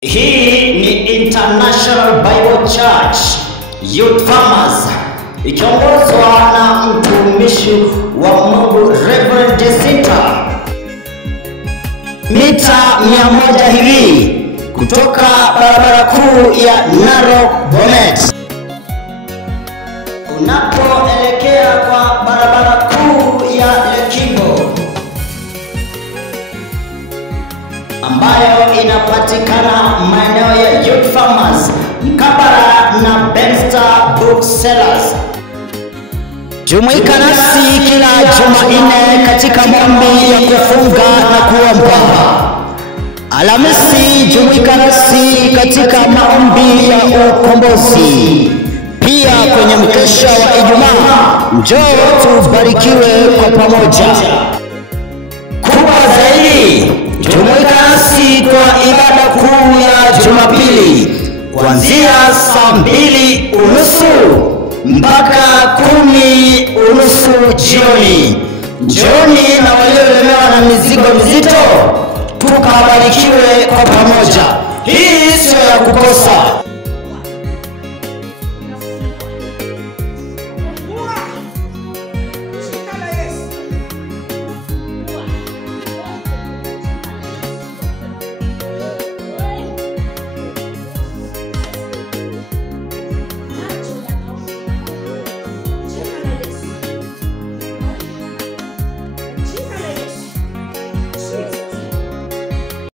Hii ni International Bible Church Youth Farmers ikiongozwa na mtumishi wa Mungu Reverend Jacinta. Mita 100 hivi kutoka barabara kuu ya Narok Bomet. Unapoelekea kwa barabara kuu ya Lekimbo ambayo inapatikana maeneo ya Youth Farmers mkabala na Benster Booksellers. Jumuika nasi kila Jumanne katika maombi ya kufunga na kuomba. Alhamisi jumuika nasi katika maombi ya ukombozi. Pia kwenye mkesha wa Ijumaa, njoo tubarikiwe kwa pamoja. Kubwa zaidi, jumuika nasi kwa ibada kuu ya Jumapili kuanzia saa 2:30 mpaka 10:30 jioni. Njooni na waliolemewa na mizigo mizito tukabarikiwe kwa pamoja.